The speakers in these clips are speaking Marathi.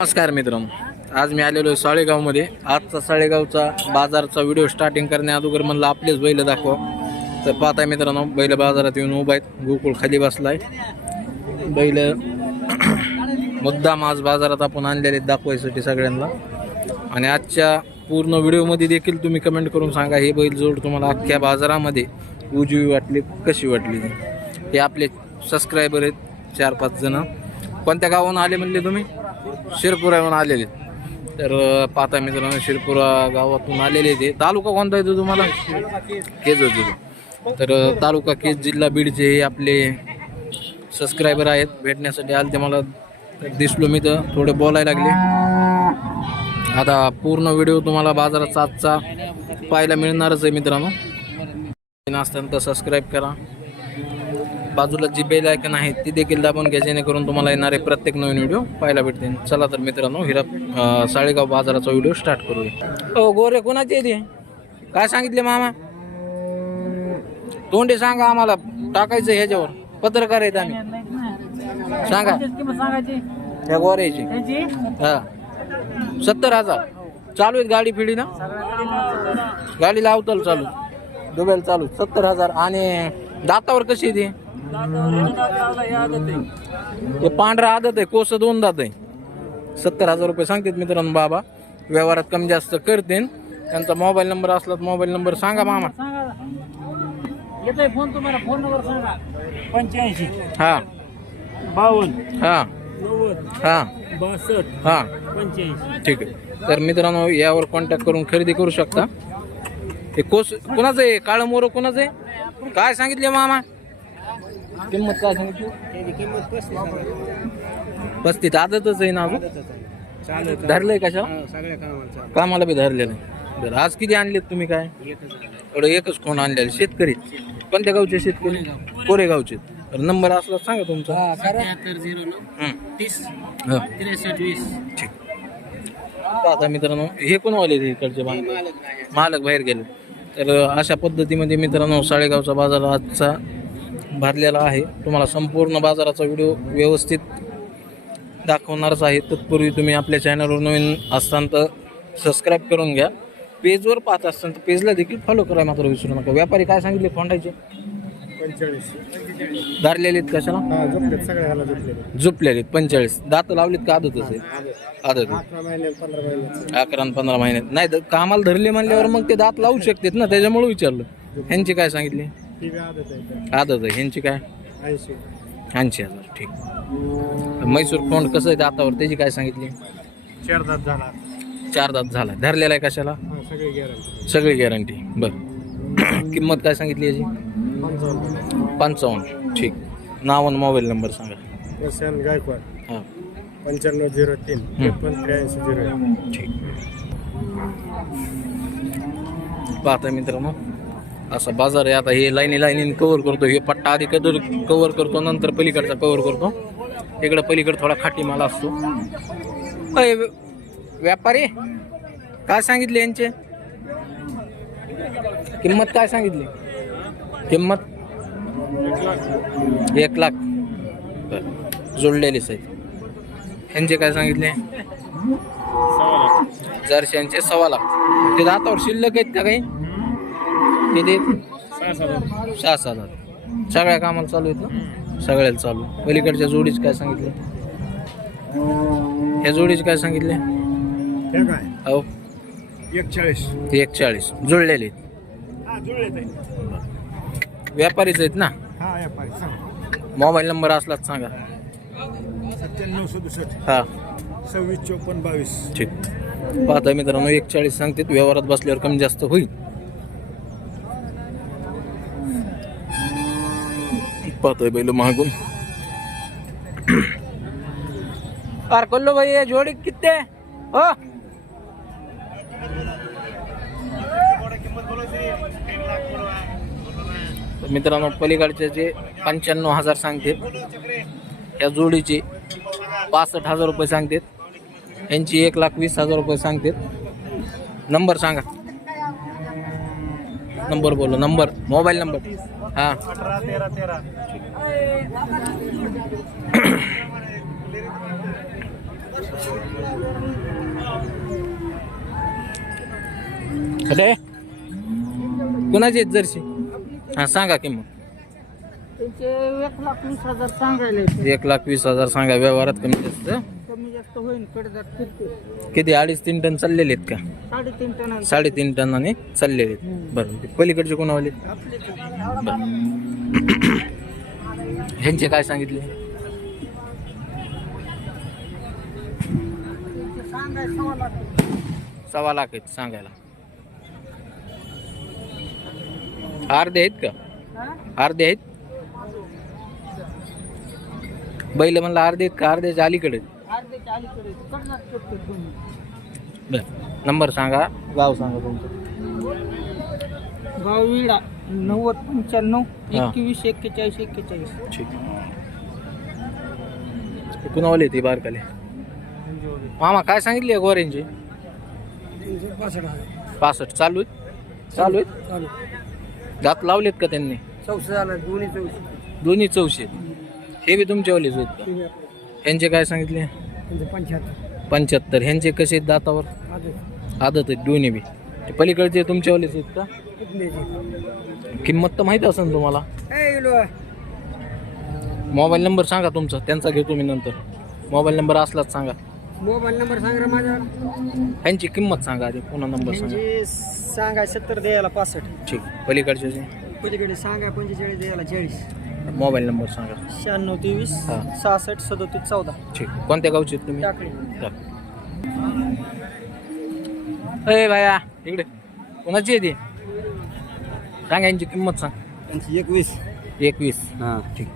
नमस्कार मित्रांनो. आज मी आलेलो आहे साळेगावमध्ये. आजचा साळेगावचा बाजारचा व्हिडिओ स्टार्टिंग करण्या अगोदर म्हणलं आपलेच बैल दाखवा. तर पाहताय मित्रांनो बैल बाजारात येऊन उभा आहेत. गोकुळ खाली बसलाय. बैल मुद्दाम आज बाजारात आपण आणलेले आहेत दाखवायसाठी सगळ्यांना. आणि आजच्या पूर्ण व्हिडिओमध्ये देखील तुम्ही कमेंट करून सांगा हे बैल जोड तुम्हाला अख्ख्या बाजारामध्ये उजवी वाटली कशी वाटली? हे आपले सबस्क्रायबर आहेत चार पाच जण. कोणत्या गावाहून आले म्हणले तुम्ही? शिरपुराहून आलेले तर पाहता मित्रांनो शिरपुरा गावातून आलेले ते. तालुका कोणता येतो तुम्हाला? केज होतो तर तालुका केज जिल्हा बीडचे हे आपले सबस्क्रायबर आहेत. भेटण्यासाठी आले ते मला दिसलो मी तर थोडे बोलायला लागले. आता पूर्ण व्हिडिओ तुम्हाला बाजाराचा आजचा पाहायला मिळणारच आहे मित्रांनो. नसताना तर सबस्क्राईब करा. बाजूला जी बेल आयकन आहे ती देखील दाबून घ्या जेणेकरून तुम्हाला येणारे प्रत्येक नवीन व्हिडिओ पाहायला भेटतील. चला तर मित्रांनो हिरा साळेगाव बाजाराचा व्हिडिओ स्टार्ट करूया. हो गोरे कोणाचे ते? काय सांगितले मामा? तोंडे सांगा आम्हाला टाकायचं ह्याच्यावर. पत्रकार आहेत आम्ही. सांगा. त्या गोऱ्याचे. हा. सत्तर हजार. चालू आहेत गाडी फिडी ना? गाडी लावताल चालू. दुबेल चालू. सत्तर हजार. आणि दातावर कशी आहे ती? हे पांढरा आदत आहे कोस दोन दात आहे. सत्तर हजार रुपये सांगतात मित्रांनो बाबा. व्यवहारात कमी जास्त करतेन त्यांचा मोबाईल नंबर असला तर मोबाईल नंबर सांगा मामा. येतोय फोन तुम्हाला फोन नंबर सांगा पंच्याऐंशी हा. बावन्न हा. नव्वद हा. बासष्ट हा. पंच्याऐंशी ठीक आहे. तर मित्रांनो यावर कॉन्टॅक्ट करून खरेदी करू शकता. हे कोस कोणाचं आहे? काळं मोर कोणाचं आहे? काय सांगितले मामा? किंमत काय सांगितली? त्याची किंमत पस्तीस पस्तीस. आदतच आहे ना अजून? धरलंय कशा सगळ्या कामाला कामाला बी धरलेलं आहे. बरं आज किती आणलेत तुम्ही काय? एवढं एकच कोण आणलेलं? शेतकरी. कोणत्या गावचे शेतकरी? कोरेगावचे तर नंबर असला तर सांगा तुमचा. सत्याहत्तर झिरो नऊ. हं. तीस. हं. त्रेसष्ट वीस. ठीक. आता मित्रांनो हे कोण वाले ते इकडचे बांधव? मालक बाहेर गेले. तर अशा पद्धतीमध्ये मित्रांनो साळेगावचा बाजार आजचा भरलेला आहे. तुम्हाला संपूर्ण बाजाराचा व्हिडिओ व्यवस्थित दाखवणारच आहे. तत्पूर्वी तुम्ही आपल्या चॅनलवर नवीन असताना तर सबस्क्राईब करून घ्या. पेजवर पाहत असताना तर पेजला देखील फॉलो करा मात्र विसरू नका. व्यापारी काय सांगितले? खोंडायचे पंचेचाळीस. धरलेले आहेत कशाला? झोपलेले आहेत. पंचेचाळीस. दात लावलीत का आदतच आहे? आदत. अकरा पंधरा महिन्यात नाही कामाला धरले म्हणल्यावर मग ते दात लावू शकतात ना? त्याच्यामुळे विचारलं. ह्यांची काय सांगितली? आदत आहे ह्यांची काय? ऐंशी. हजार. ठीक. म्हैसूर खोंड कसं आहे दातावर त्याची काय सांगितली? चार दात झाला. चार दात झाला. धरलेला आहे कशाला? हा सगळी गॅरंटी सगळी गॅरंटी बरं. किंमत काय सांगितली याची? पंचावन्न. ठीक. नाव आणि मोबाईल नंबर सांगा. प्रशांत गायकवाड. हां. पंच्याण्णव झिरो तीन. त्र्याऐंशी झिरो ठीक. पाहता मित्रांनो. असा बाजार आहे. आता हे लाईनी लाईनीने कव्हर करतो. हे पट्टा आधी कदर कव्हर करतो नंतर पलीकडचा कव्हर करतो. इकडं पलीकडे थोडा खाटी माल असतो. व्य- व्यापारी काय सांगितले यांचे? किंमत काय सांगितली? किंमत? एक लाख. बरं. जोडलेलीच आहेत ह्यांचे काय सांगितले? जर्शांचे सव्वा लाख. ते दातावर शिल्लक आहेत का काही? किती? सहा सात. हजार सगळ्या कामाला चालू आहेत ना? सगळ्याला चालू. पलीकडच्या जोडीच काय सांगितले? ह्या जोडीच काय सांगितले? हे काय? हो एक चाळीस एक चाळीस जुळलेले. हा व्यापारीच आहेत ना? हा व्यापारी. सांग. मोबाईल नंबर असलाच सांगा. सत्त्याण्णव सदुसष्ट. हा. सव्वीस चोपन्न बावीस. ठीक. पाहता मित्रांनो एक चाळीस सांगते व्यवहारात बसल्यावर कमी जास्त होईल. पाहतोय बैल मागून. पार कोल्लो भाई ये जोडी किती हो. मित्रांनो पलीकडचे जे पंच्याण्णव हजार सांगते या जोडीचे पासष्ट हजार रुपये सांगतात यांची एक लाख वीस हजार रुपये सांगतात नंबर सांगा. नंबर बोलो नंबर मोबाईल नंबर. हां. अरे. कुणाची आहेत जर्सी? हा सांगा किंमत त्यांचे एक लाख वीस हजार सांगायला एक लाख वीस हजार सांगा व्यवहारात कमी जास्त. कमी जास्त होईल फिरते. किती अडीच तीन टन चाललेले आहेत का? साडेतीन टन साडेतीन टनाने चाललेले आहेत. बरं ते पलीकडचे कोणावले ह्यांचे काय सांगितले? सांगाय सव्वा लाख सव्वा लाख आहेत सांगायला. अर्धे आहेत का? हा? अर्धे आहेत? बैल म्हणलं अर्धे आहेत का? अर्ध्याच्या अलीकडे आहेत? बरं. नंबर सांगा. गाव सांगा तुमचं. गाव विडा नव्वद पंच्याण्णव हा. एकवीस एक्केचाळीस एक्केचाळीस. ठीक. कुणावले ते बारकाले? मामा काय सांगितले गोऱ्यांचे? पासष्ट. चालू आहेत? चालू आहेत? चालू. दात लावलेत का त्यांनी? चौसष्ट झालं दोन्ही चौसष्ट. दोन्ही चौशे हे बी तुमच्यावालेच आहेत का? ह्यांचे काय सांगितले? पंच्याहत्तर. पंच्याहत्तर. ह्यांचे कसे आहेत दातावर? आदत. आहेत दोन्ही बी. ते पलीकडचे तुमच्यावालेच आहेत का? किंमत तर माहिती असेल तुम्हाला. मोबाईल नंबर सांगा तुमचा त्यांचा घेतो मी नंतर. मोबाईल नंबर असलाच सांगा. मोबाईल नंबर सांग रे माझ्या ह्यांची किंमत सांगा आधी पुन्हा नंबर सांगा. म्हणजे सांगाय सत्तर द्यायला पासष्ट. ठीक पलीकडचे पलीकडे सांगाय पंचेचाळीस द्यायला चाळीस. मोबाईल नंबर सांगा. शहाण्णव तेवीस हा. सहासष्ट सदोतीस चौदा. ठीक. कोणत्या गावचे आहेत तुम्ही? टाकळी. अरे बाया इकडे. कोणाची आहे ती? सांगा यांची किंमत सांग. त्यांची एकवीस. एकवीस. हां. ठीक.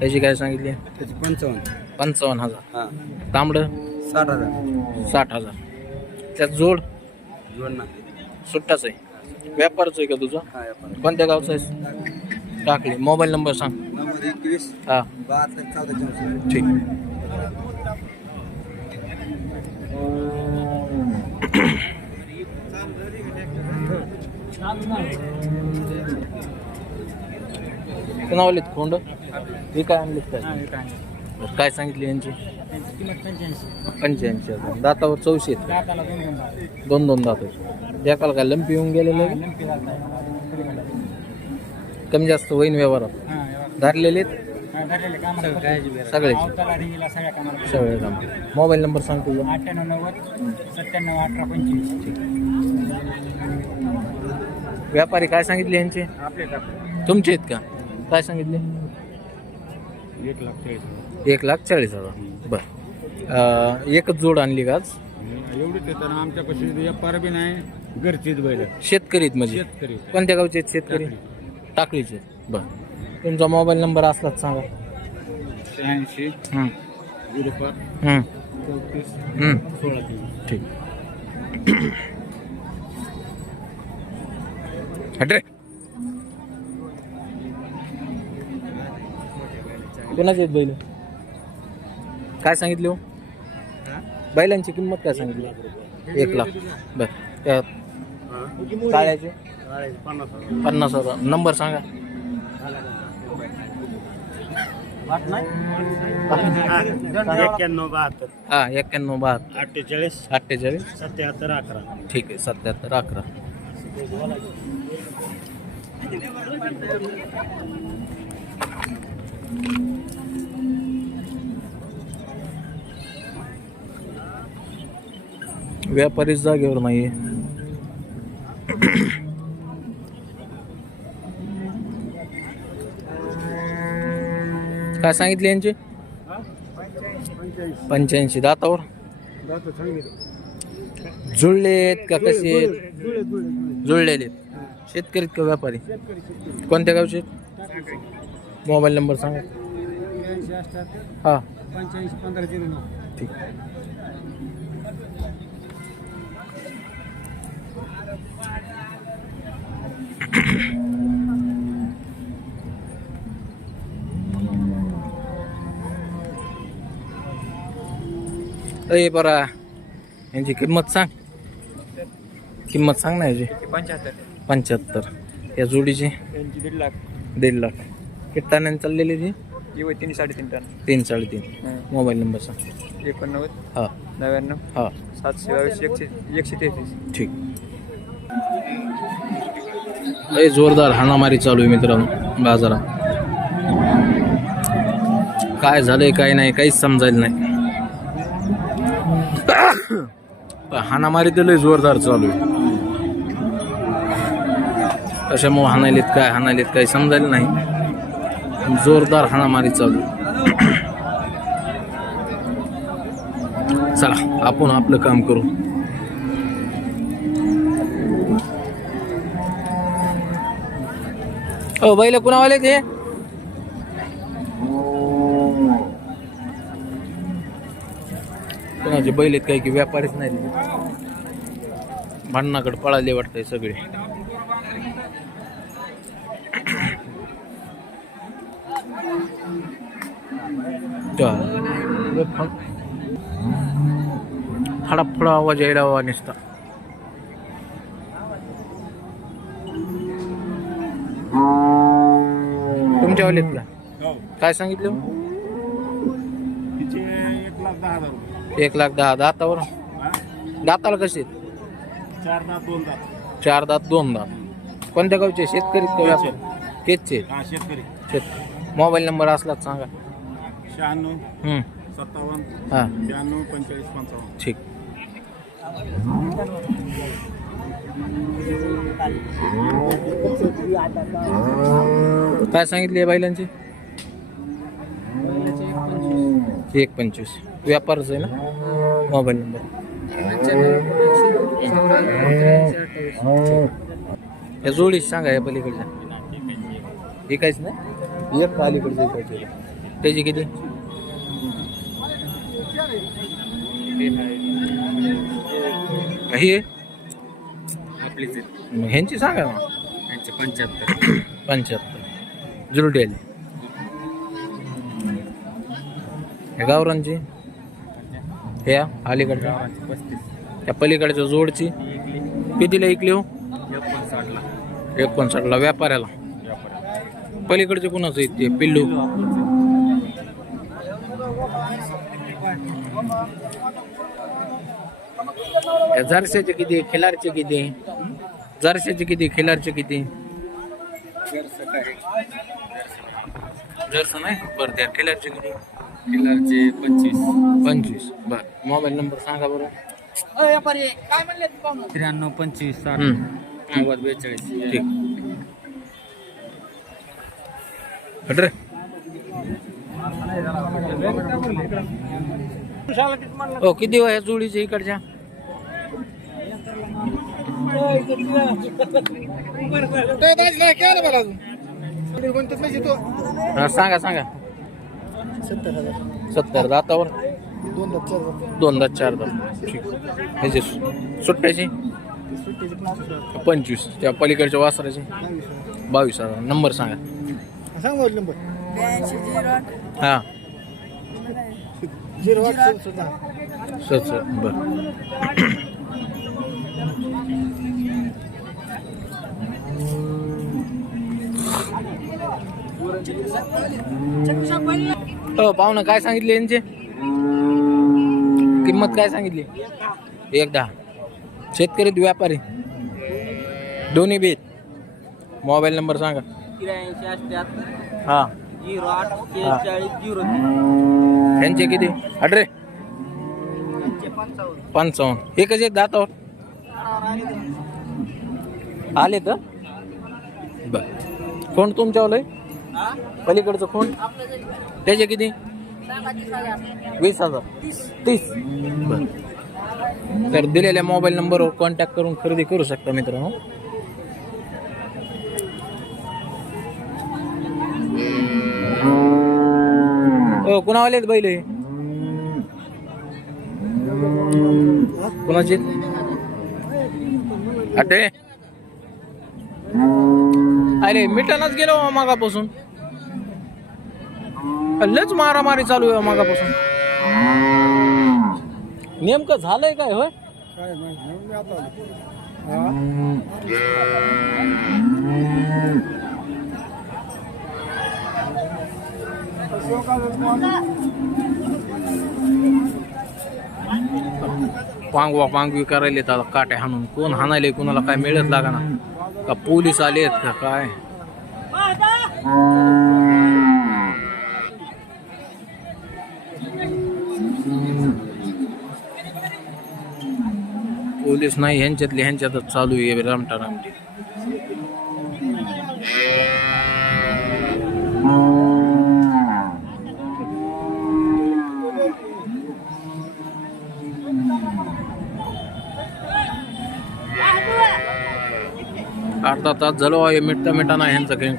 त्याची काय सांगितली? त्याची पंचावन्न. पंचावन्न हजार. हां. तांबडं? साठ हजार. साठ हजार. त्यात जोड? जोडणा. सुट्टाच आहे. व्यापारच आहे का तुझा? हां कोणत्या गावचा आहे टाकले. मोबाईल नंबर सांग. नंबर एकवीस हा. बहात्तर चौदा चौसष्ट ठीक. कुणावलेत खोंड? हे काय आणलेत काय? बरं, काय सांगितले यांची? पंच्याऐंशी. हजार. दातावर चौशे आहेत दोन दोन दात. आहेत. एकाला काय लंपी येऊन गेलेलं आहे? कमी जास्त होईन व्यवहारात. धरलेले आहेत? सगळे सगळे काम. मोबाईल नंबर सांग तुझा. अठ्ठ्याण्णव नव्वद सत्त्याण्णव अठरा पंचवीस. व्यापारी काय सांगितले यांचे? तुमचे आहेत का? काय सांगितले? एक लाख चाळीस एक लाख चाळीस हजार. बर. एकच जोड आणली का आज? एवढीच येतात आमच्यापाशी व्यापार बी नाही घरचीच बैल शेतकरी आहेत म्हणजे. शेतकरी कोणत्या गावचे शेतकरी? टाकळीचे. बर. तुमचा मोबाईल नंबर असलाच सांगा. शहाऐंशी. हं, झिरो पाच हं, चौतीस. हं. सोळा तीन. ठीक. हट रे. कोणाचे आहेत बैल? काय सांगितले हो? बैलांची किंमत काय सांगितली? एक लाख. बर. त्यात काळ्याचे? पन्नास पन्नास हज़ार. नंबर सांगा. एक्क्याण्णव बहात्तर. हा एक्क्याण्णव बहात्तर. अठ्ठेचाळीस. अठ्ठेचाळीस. सत्याहत्तर अकरा. ठीक आहे सत्याहत्तर अकरा. व्यापारीच जागेवर नाही काय सांगितले यांचे? पंच्याऐंशी. दातावर? जुळले आहेत का कसे? आहेत जुळलेले आहेत शेतकरी का व्यापारी? कोणत्या गावचे? आहेत? मोबाईल नंबर सांगा. हा. पंच्याऐंशी पंधरा झिरो नऊ ठीक. अय बरा. यांची किंमत सांग. किंमत सांग ना याची. पंच्याहत्तर. पंच्याहत्तर. या जोडीची? दीड लाख. दीड लाख. किती टनाने चाललेली ती? होय तीन साडेतीन टन तीन साडेतीन. मोबाईल नंबर सांग. एकोणनव्वद. हा. नव्याण्णव. हा. सातशे बावीस एकशे एकशे तेहतीस. ठीक. लय जोरदार हाणामारी चालू आहे मित्रांनो बाजारात. काय झालंय काय नाही काहीच समजायला नाही. हाणामारी तर लय जोरदार चालू आहे. कशामुळे हाणायलेत काय हाणायलेत काय समजायला नाही. जोरदार हाणामारी चालू आहे. चला आपण आपलं काम करू. ओ बैल कुणावाले ते कोणाचे बैल आहेत काही की व्यापारीच नाही भांडणाकडे पळाले वाटतंय सगळे. फडाफडा आवाज यायला हवा नुसता. तुमच्या वालेत हो. काय सांगितलं? तिचे एक लाख दहा हजार रुपये. एक लाख दहा दातावर? दाताला कसे? चार दात दोन दात. चार दात दोन दात. कोणत्या गावचे शेतकरी व्यापारी? तेचचे शेतकरी. शेत मोबाईल नंबर असलाच सांगा. शहाण्णव. सत्तावन्न हा. ब्याण्णव पंचेचाळीस पंचावन्न. ठीक. काय सांगितले बैलांचे एक पंचवीस. व्यापारच आहे ना? Mobile number. या जोडीच सांगा या पलीकडच्या. एकाच ना एक अलीकडचं एकाच त्याची किती? हे? आपलीच मग ह्यांची सांगा ना. त्यांचे पंच्याहत्तर. पंच्याहत्तर. जुलटेल हे गावरांची ह्या अलीकडच्या. पस्तीस त्या पलीकडच्या जोडची. कितीला इकली हो? एकोणसाठला. एकोणसाठला व्यापाऱ्याला. पलीकडचे कुणाचं इथे? ते पिल्लू. या किती खिलारचे किती जर्सीचे किती खिलारचे किती जर्स नाही? बरं त्या खिलारचे किती किल्लारचे पंचवीस पंचवीस बरं मोबाईल नंबर सांगा बरं त्र्याण्णव पंचवीस साठ हम्म. नव्वद बेचाळीस ठीक हट रे हो किती वय जोडीचे इकडच्या हा, सांगा सांगा सत्तर दातावर दोन दात चार दात ठीक. ह्याचे सु- सुट्ट्याची? पंचवीस. त्या पलीकडच्या वासराचे? बावीस हजार. नंबर सांगा. हा. सर सर बर. पाहुणं काय सांगितले यांचे? किंमत काय सांगितली? एक दहा. शेतकरी व्यापारी. दोन्ही बीत मोबाईल नंबर सांगा. हा. झिरो आठ हा. चाळीस झिरो यांचे किती? अड्रे पंचावन्न. एकच एक दातावर? आले तर बर. कोण तुमच्यावर आहे पलीकडचं कोण? त्याचे किती? वीस हजार. तीस. तर दिलेल्या मोबाईल नंबरवर कॉन्टॅक्ट करून खरेदी करू शकता मित्रांनो. हो कुणावाले बैल? हे कुणाचे? अटे अरे मिटनच गेलो मागापासून. लच मारामारी चालू आहे मागापासून. नेमकं झालंय काय होय? पांगवा पांगवी करायले त्याला काट्या हाणून. कोण हाणायले कोणाला काय मिळत लागा ना का पोलीस आलेत का काय? पोलीस नाही ह्यांच्यातले ह्यांच्यातच चालू आहे रमटारामटी अर्धा तास झालो आहे मिठता मिठा नाही ह्यांचा खेळ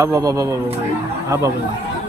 हा बाबा बाबा बाबा हा बाबा